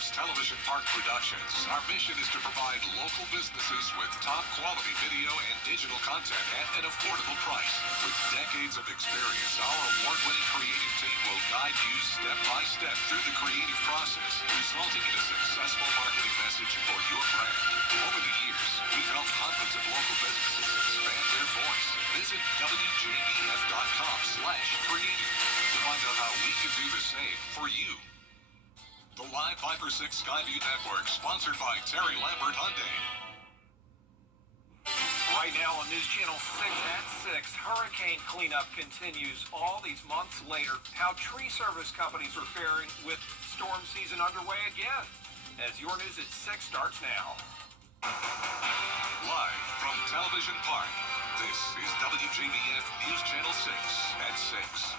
WJBF's Television Park Productions. Our mission is to provide local businesses with top quality video and digital content at an affordable price. With decades of experience, our award-winning creative team will guide you step by step through the creative process, resulting in a successful marketing message for your brand. Over the years, we've helped hundreds of local businesses expand their voice. Visit WJBF.com/creative to find out how we can do the same for you. The Live 5/6 Skyview Network, sponsored by Terry Lambert Hyundai. Right now on News Channel 6 at 6, hurricane cleanup continues all these months later. How tree service companies are faring with storm season underway again. As your News at 6 starts now. Live from Television Park, this is WJBF News Channel 6 at 6.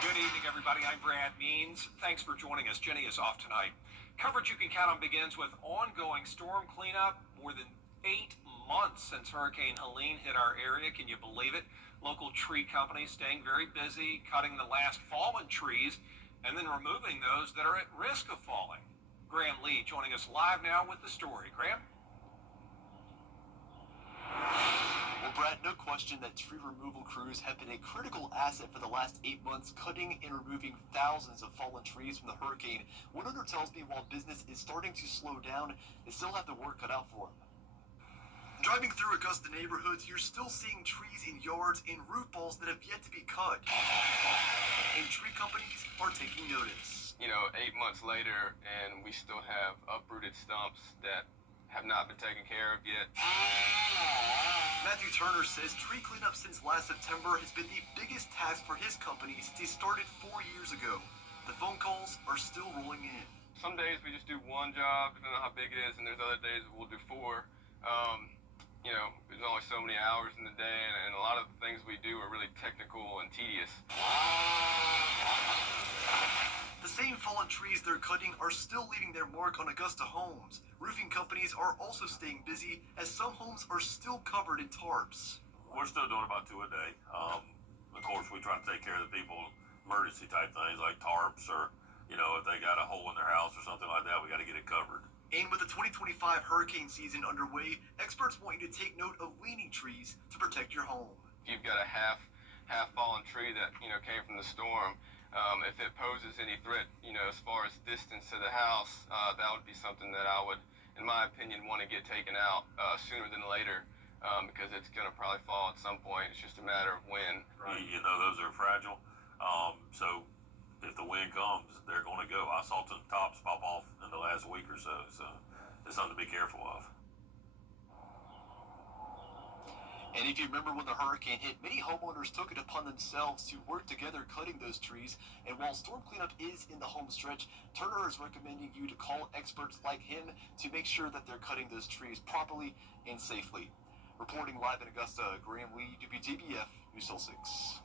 Good evening, everybody. I'm Brad Means. Thanks for joining us. Jenny is off tonight. Coverage you can count on begins with ongoing storm cleanup. More than 8 months since Hurricane Helene hit our area. Can you believe it? Local tree companies staying very busy, cutting the last fallen trees, and then removing those that are at risk of falling. Graham Lee joining us live now with the story. Graham? Well, Brad, no question that tree removal crews have been a critical asset for the last 8 months, cutting and removing thousands of fallen trees from the hurricane. One owner tells me while business is starting to slow down, they still have the work cut out for them. Driving through Augusta neighborhoods, you're still seeing trees in yards and roof balls that have yet to be cut. And tree companies are taking notice. 8 months later, and we still have uprooted stumps that have not been taken care of yet. Matthew Turner says tree cleanup since last September has been the biggest task for his company since he started 4 years ago. The phone calls are still rolling in. Some days we just do one job, depending on how big it is, and there's other days we'll do 4. There's only so many hours in the day, and a lot of the things we do are really technical and tedious. The same fallen trees they're cutting are still leaving their mark on Augusta homes. Roofing companies are also staying busy as some homes are still covered in tarps. We're still doing about 2 a day. Of course, we try to take care of the people, emergency type things like tarps or, if they got a hole in their house or something like that, we got to get it covered. And with the 2025 hurricane season underway, experts want you to take note of leaning trees to protect your home. If you've got a half fallen tree that, came from the storm, if it poses any threat, as far as distance to the house, that would be something that I would, in my opinion, want to get taken out sooner than later, because it's going to probably fall at some point. It's just a matter of when. Right. Those are fragile. So if the wind comes, they're going to go. I saw some tops pop off in the last week or so. So it's something to be careful of. And if you remember when the hurricane hit, many homeowners took it upon themselves to work together cutting those trees. And while storm cleanup is in the home stretch, Turner is recommending you to call experts like him to make sure that they're cutting those trees properly and safely. Reporting live in Augusta, Graham Lee, WJBF News Till 6.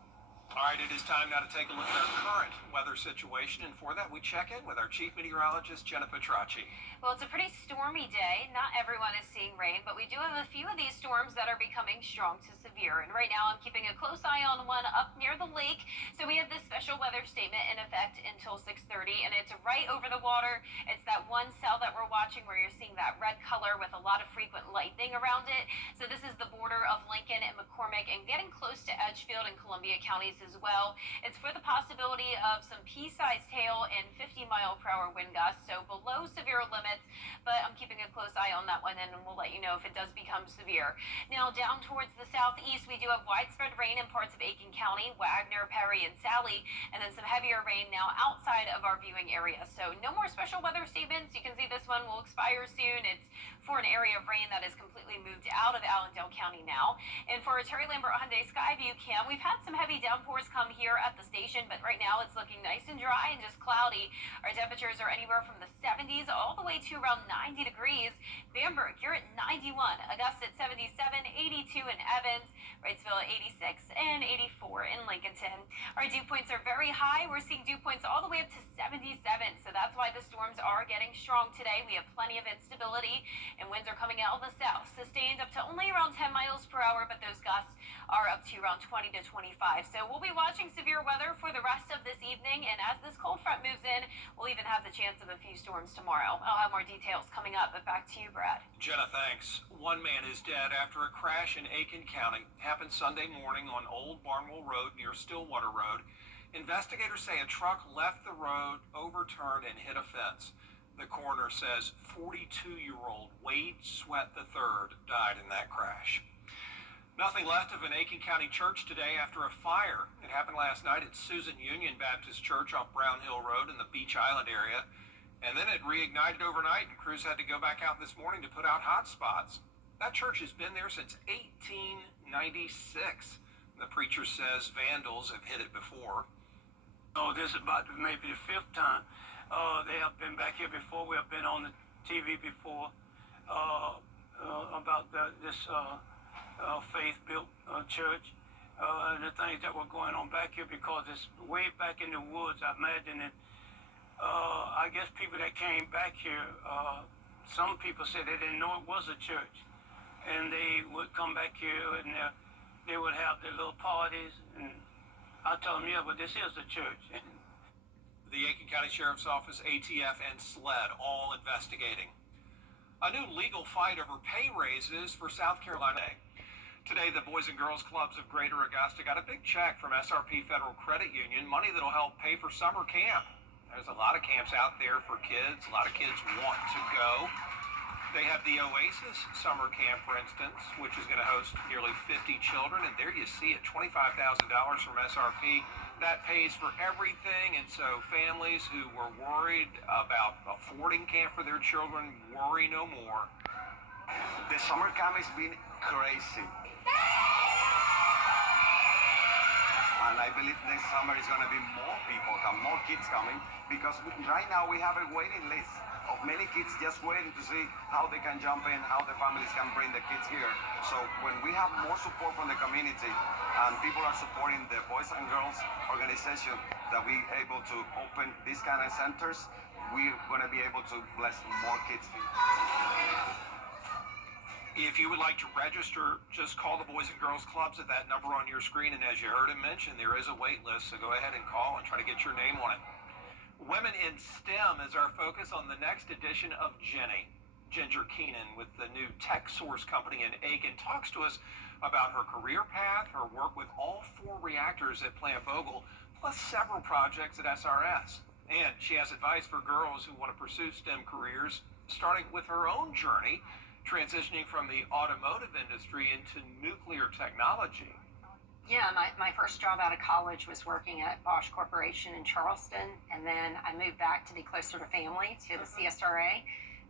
All right, it is time now to take a look at our current weather situation, and for that we check in with our chief meteorologist, Jenna Petracci. Well, it's a pretty stormy day. Not everyone is seeing rain, but we do have a few of these storms that are becoming strong to severe. And right now I'm keeping a close eye on one up near the lake. So we have this special weather statement in effect until 6:30, and it's right over the water. It's that one cell that we're watching where you're seeing that red color with a lot of frequent lightning around it. So this is the border of Lincoln and McCormick and getting close to Edgefield and Columbia counties as well. It's for the possibility of some pea-sized hail and 50-mile-per-hour wind gusts, so below severe limits, but I'm keeping a close eye on that one, and we'll let you know if it does become severe. Now, down towards the southeast, we do have widespread rain in parts of Aiken County, Wagner, Perry, and Sally, and then some heavier rain now outside of our viewing area. So no more special weather statements. You can see this one will expire soon. It's for an area of rain that is completely moved out of Allendale County now. And for a Terry Lambert Hyundai Skyview cam, we've had some heavy downpours come here at the station, but right now it's looking nice and dry and just cloudy. Our temperatures are anywhere from the 70s all the way to around 90 degrees. Bamberg, you're at 91. Augusta at 77, 82 in Evans. Wrightsville at 86 and 84 in Lincolnton. Our dew points are very high. We're seeing dew points all the way up to 77, so that's why the storms are getting strong today. We have plenty of instability, and winds are coming out of the south, sustained up to only around 10 miles per hour, but those gusts are up to around 20 to 25. So we'll be watching severe weather for the rest of this evening, and as this cold front moves in, we'll even have the chance of a few storms tomorrow. I'll have more details coming up, but back to you, Brad. Jenna, thanks. One man is dead after a crash in Aiken County. Happened Sunday morning on Old Barnwell Road near Stillwater Road. Investigators say a truck left the road, overturned, and hit a fence. The coroner says 42-year-old Wade Sweat III died in that crash. Nothing left of an Aiken County church today after a fire. It happened last night at Susan Union Baptist Church off Brown Hill Road in the Beach Island area. And then it reignited overnight, and crews had to go back out this morning to put out hot spots. That church has been there since 1896. The preacher says vandals have hit it before. Oh, this is about maybe the fifth time. They have been back here before. We have been on the TV before about this faith-built church. The things that were going on back here, because it's way back in the woods. I imagine it. I guess people that came back here, some people said they didn't know it was a church, and they would come back here and they would have their little parties, and I told them, yeah, but this is a church. The Aiken County Sheriff's Office, ATF, and SLED all investigating. A new legal fight over pay raises for South Carolina. Today, the Boys and Girls Clubs of Greater Augusta got a big check from SRP Federal Credit Union, money that'll help pay for summer camp. There's a lot of camps out there for kids. A lot of kids want to go. They have the Oasis Summer Camp, for instance, which is going to host nearly 50 children. And there you see it, $25,000 from SRP. That pays for everything. And so families who were worried about affording camp for their children worry no more. The summer camp has been crazy. And I believe next summer is going to be more people, more kids coming, because right now we have a waiting list of many kids just waiting to see how they can jump in, how the families can bring the kids here. So when we have more support from the community and people are supporting the Boys and Girls organization that we able to open these kind of centers, we're going to be able to bless more kids. If you would like to register, just call the Boys and Girls Clubs at that number on your screen. And as you heard him mention, there is a wait list, so go ahead and call and try to get your name on it. Women in STEM is our focus on the next edition of Jenny. Ginger Keenan with the new Tech Source company in Aiken talks to us about her career path, her work with all 4 reactors at Plant Vogtle, plus several projects at SRS. And she has advice for girls who want to pursue STEM careers, starting with her own journey, transitioning from the automotive industry into nuclear technology. Yeah, my first job out of college was working at Bosch Corporation in Charleston, and then I moved back to be closer to family, to the CSRA,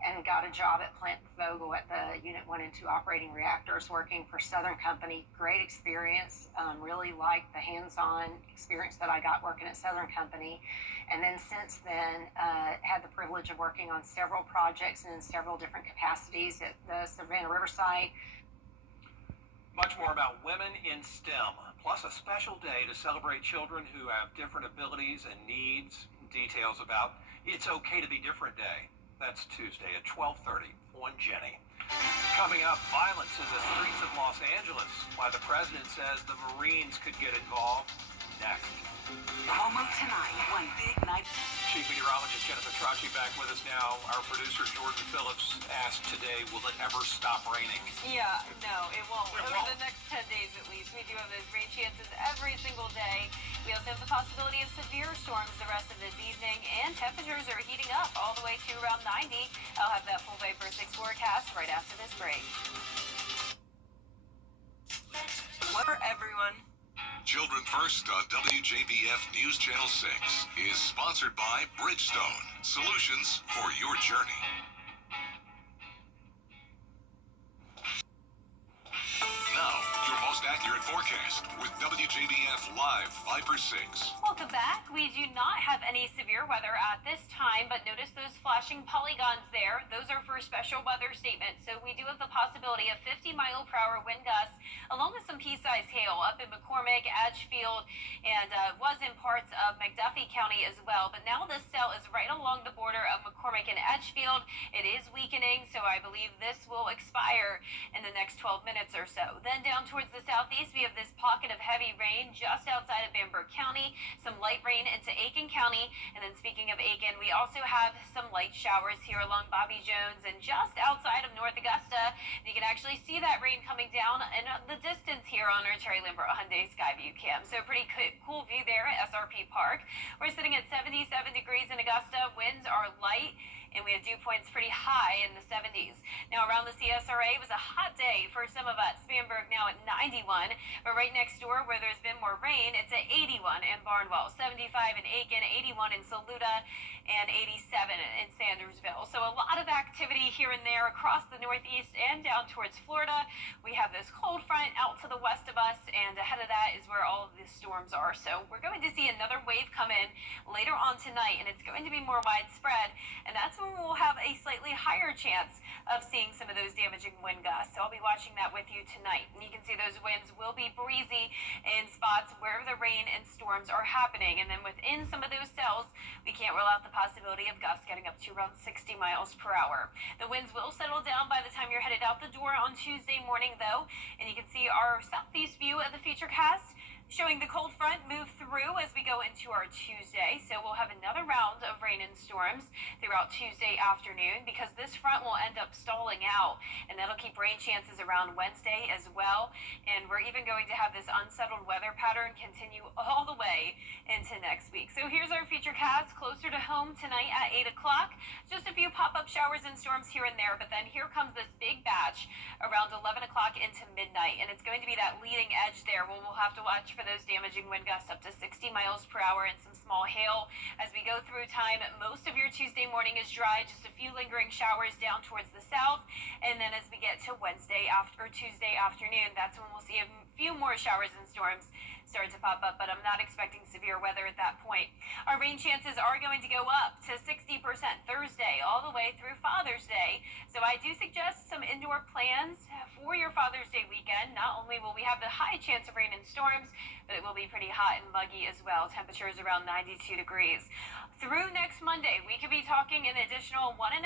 and got a job at Plant Vogtle at the Unit 1 and 2 operating reactors, working for Southern Company. Great experience, really liked the hands-on experience that I got working at Southern Company. And then since then, had the privilege of working on several projects and in several different capacities at the Savannah River site. Much more about women in STEM, plus a special day to celebrate children who have different abilities and needs. Details about It's Okay to Be Different Day. That's Tuesday at 12:30 on Jenny. Coming up, violence in the streets of Los Angeles. Why the president says the Marines could get involved. Next. Como tonight, one big night. Chief Meteorologist Jennifer Tracci back with us now. Our producer Jordan Phillips asked today, will it ever stop raining? Yeah, no, it won't. Over the next 10 days at least. We do have those rain chances every single day. We also have the possibility of severe storms the rest of this evening, and temperatures are heating up all the way to around 90. I'll have that full Vapor 6 forecast right after this break. What for everyone? Children First on WJBF News Channel 6 is sponsored by Bridgestone, solutions for your journey. Now, your most accurate forecast with WJBF Live Viper 6. Welcome back. We do not have any severe weather at this time, but notice those flashing polygons there. Those are for special weather statements. So we do have the possibility of 50-mile-per-hour wind gusts, along with some some pea-sized hail up in McCormick, Edgefield, and was in parts of McDuffie County as well. But now this cell is right along the border of McCormick and Edgefield. It is weakening, so I believe this will expire in the next 12 minutes or so. Then down towards the southeast, we have this pocket of heavy rain just outside of Bamberg County, some light rain into Aiken County, and then speaking of Aiken, we also have some light showers here along Bobby Jones and just outside of North Augusta. You can actually see that rain coming down in the distance here on our Terry Lambert Hyundai Skyview Cam. So pretty cool view there at SRP Park. We're sitting at 77 degrees in Augusta. Winds are light, and we have dew points pretty high in the 70s. Now around the CSRA, it was a hot day for some of us. Spanberg now at 91, but right next door where there's been more rain, it's at 81 in Barnwell, 75 in Aiken, 81 in Saluda, and 87 in Sandersville. So a lot of activity here and there across the Northeast and down towards Florida. We have this cold front out to the west of us, and ahead of that is where all of the storms are. So we're going to see another wave come in later on tonight, and it's going to be more widespread, and that's when we'll have a slightly higher chance of seeing some of those damaging wind gusts. So I'll be watching that with you tonight. And you can see those winds will be breezy in spots where the rain and storms are happening. And then within some of those cells, we can't rule out the possibility of gusts getting up to around 60 miles per hour. The winds will settle down by the time you're headed out the door on Tuesday morning, though. And you can see our southeast view of the Futurecast showing the cold front move through as we go into our Tuesday. So we'll have another round of rain and storms throughout Tuesday afternoon because this front will end up stalling out, and that'll keep rain chances around Wednesday as well. And we're even going to have this unsettled weather pattern continue all the way into next week. So here's our Futurecast closer to home tonight at 8 o'clock. Just a few pop-up showers and storms here and there, but then here comes this big batch around 11 o'clock into midnight, and it's going to be that leading edge there where we'll have to watch for those damaging wind gusts up to 60 miles per hour and some small hail. As we go through time, most of your Tuesday morning is dry, just a few lingering showers down towards the south. And then as we get to Wednesday or Tuesday afternoon, that's when we'll see a few more showers and storms start to pop up, but I'm not expecting severe weather at that point. Our rain chances are going to go up to 60% Thursday all the way through Father's Day. So I do suggest some indoor plans for your Father's Day weekend. Not only will we have the high chance of rain and storms, but it will be pretty hot and muggy as well. Temperatures around 92 degrees. Through next Monday, we could be talking an additional 1.5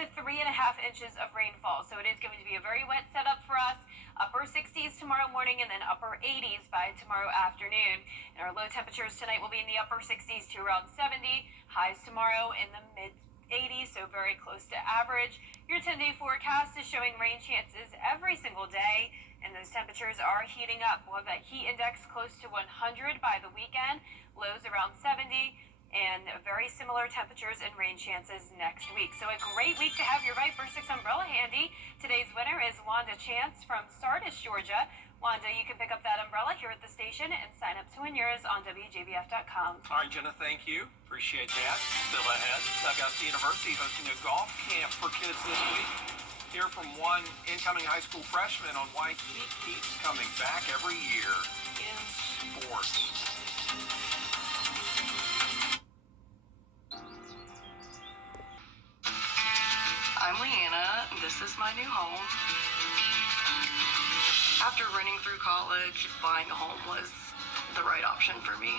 to 3.5 inches of rainfall. So it is going to be a very wet setup for us. Upper 60s tomorrow morning and then upper 80s by tomorrow afternoon. And our low temperatures tonight will be in the upper 60s to around 70. Highs tomorrow in the mid 80s, so very close to average. Your 10-day forecast is showing rain chances every single day, and those temperatures are heating up. We'll have that heat index close to 100 by the weekend, lows around 70, and very similar temperatures and rain chances next week. So a great week to have your Viper 6 umbrella handy. Today's winner is Wanda Chance from Sardis, Georgia. Wanda, you can pick up that umbrella here at the station and sign up to win yours on WJBF.com. All right, Jenna, thank you. Appreciate that. Still ahead, Augusta University hosting a golf camp for kids this week. Hear from one incoming high school freshman on why he keeps coming back every year in sports. I'm Leanna. This is my new home. After running through college, buying a home was the right option for me.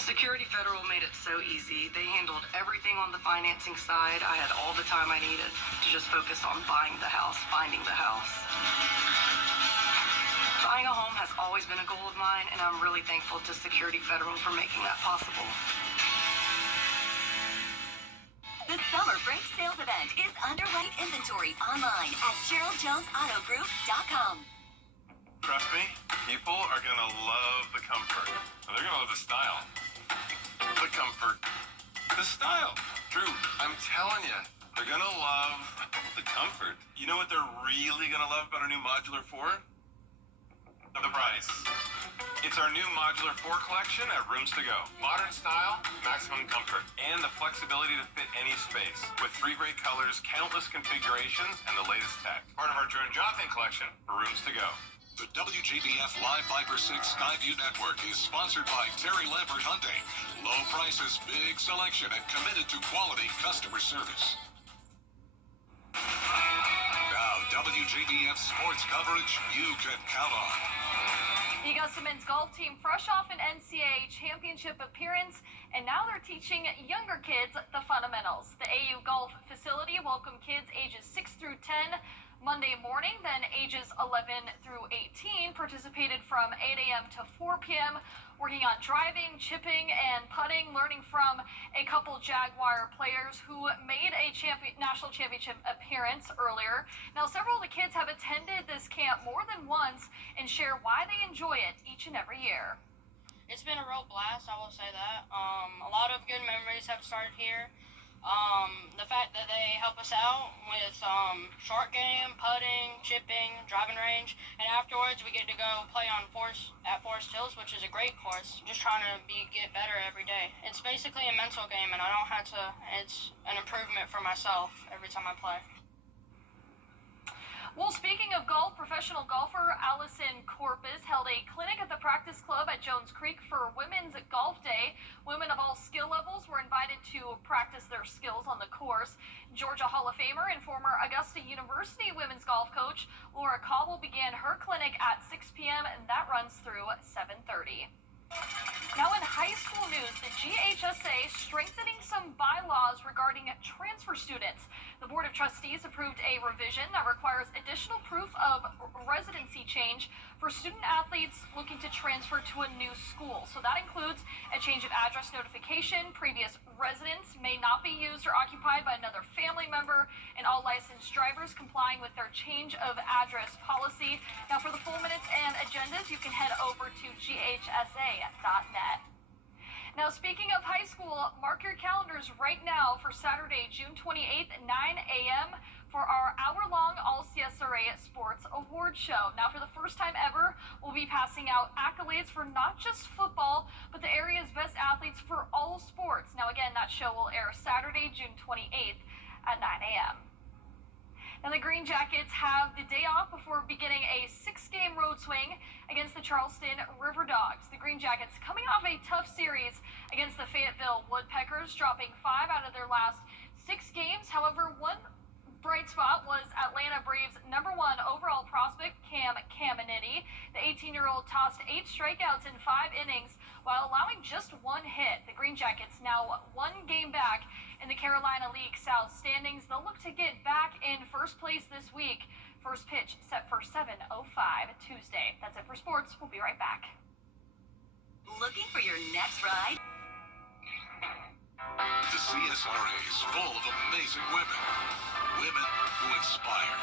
Security Federal made it so easy. They handled everything on the financing side. I had all the time I needed to just focus on buying the house, finding the house. Buying a home has always been a goal of mine, and I'm really thankful to Security Federal for making that possible. The Summer Break Sales Event is underway. Inventory online at GeraldJonesAutoGroup.com. Trust me, people are going to love the comfort. They're going to love the style. The comfort. The style. Drew, I'm telling you, they're going to love the comfort. You know what they're really going to love about our new Modular 4? The price. It's our new Modular 4 collection at Rooms to Go. Modern style, maximum comfort, and the flexibility to fit any space. With 3 great colors, countless configurations, and the latest tech. Part of our Drew and Jonathan collection for Rooms to Go. The WJBF Live Viper 6 Skyview Network is sponsored by Terry Lambert Hyundai. Low prices, big selection, and committed to quality customer service. Now, WJBF sports coverage you can count on. The Augusta men's golf team fresh off an NCAA championship appearance, and now they're teaching younger kids the fundamentals. The AU Golf facility welcomed kids ages 6 through 10 Monday morning, then ages 11 through 18 participated from 8 a.m. to 4 p.m., working on driving, chipping, and putting, learning from a couple Jaguar players who made a national championship appearance earlier. Now, several of the kids have attended this camp more than once and share why they enjoy it each and every year. It's been a real blast, I will say that. A lot of good memories have started here. The fact that they help us out with short game, putting, chipping, driving range, and afterwards we get to go play on Forest Hills, which is a great course. Just trying to get better every day. It's basically a mental game, and I don't have to. It's an improvement for myself every time I play. Well, speaking of golf, professional golfer Allison Corpus held a clinic at the practice club at Jones Creek for Women's Golf Day. Women of all skill levels were invited to practice their skills on the course. Georgia Hall of Famer and former Augusta University women's golf coach Laura Cobble began her clinic at 6 p.m. and that runs through 7:30. Now in high school news, the GHSA strengthening some bylaws regarding transfer students. The Board of Trustees approved a revision that requires additional proof of residency change for student athletes looking to transfer to a new school. So that includes a change of address notification, previous residence may not be used or occupied by another family member, and all licensed drivers complying with their change of address policy. Now for the full minutes and agendas, you can head over to ghsa.net. Now, speaking of high school, mark your calendars right now for Saturday, June 28th at 9 a.m. for our hour-long All-CSRA Sports Award Show. Now, for the first time ever, we'll be passing out accolades for not just football, but the area's best athletes for all sports. Now, again, that show will air Saturday, June 28th at 9 a.m. Now, the Green Jackets have the day off before beginning a 6-game road swing against the Charleston River Dogs. The Green Jackets coming off a tough series against the Fayetteville Woodpeckers, dropping 5 out of their last 6 games. However, one bright spot was Atlanta Braves' #1 overall prospect, Cam Caminiti. The 18-year-old tossed 8 strikeouts in 5 innings while allowing just 1 hit. The Green Jackets now 1 game back in the Carolina League South standings. They'll look to get back in first place this week. First pitch set for 7:05 Tuesday. That's it for sports. We'll be right back. Looking for your next ride? The CSRA is full of amazing women. Women who inspire.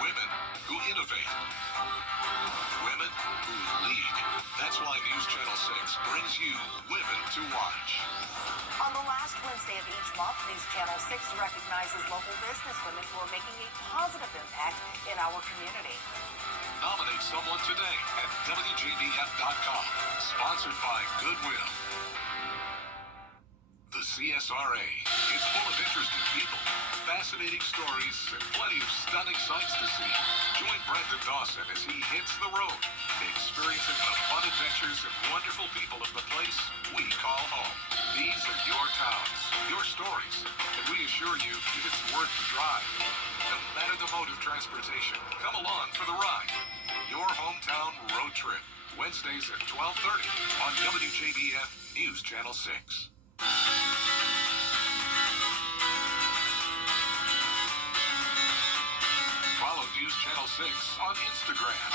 Women who innovate. Women who lead. That's why News Channel 6 brings you Women to Watch. On the last Wednesday of each month, News Channel 6 recognizes local businesswomen who are making a positive impact in our community. Nominate someone today at WJBF.com. Sponsored by Goodwill. The CSRA is full of interesting people, fascinating stories, and plenty of stunning sights to see. Join Brendan Dawson as he hits the road, experiencing the fun adventures and wonderful people of the place we call home. These are your towns, your stories, and we assure you it's worth the drive. No matter the mode of transportation, come along for the ride. Your hometown road trip, Wednesdays at 12:30 on WJBF News Channel 6. Follow News Channel 6 on Instagram.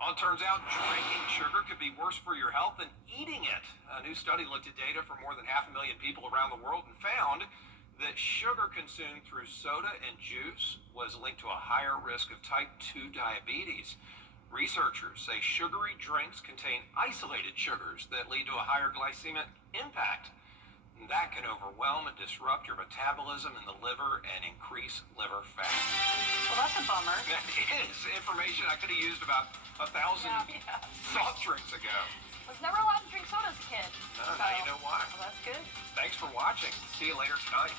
Well, it turns out drinking sugar could be worse for your health than eating it. A new study looked at data for more than 500,000 people around the world and found that sugar consumed through soda and juice was linked to a higher risk of type 2 diabetes. Researchers say sugary drinks contain isolated sugars that lead to a higher glycemic impact. And that can overwhelm and disrupt your metabolism in the liver and increase liver fat. Well, that's a bummer. That is information I could have used about 1,000 soft drinks ago. Was never allowed to drink soda as a kid. No, now you know why. Well, that's good. Thanks for watching. See you later tonight.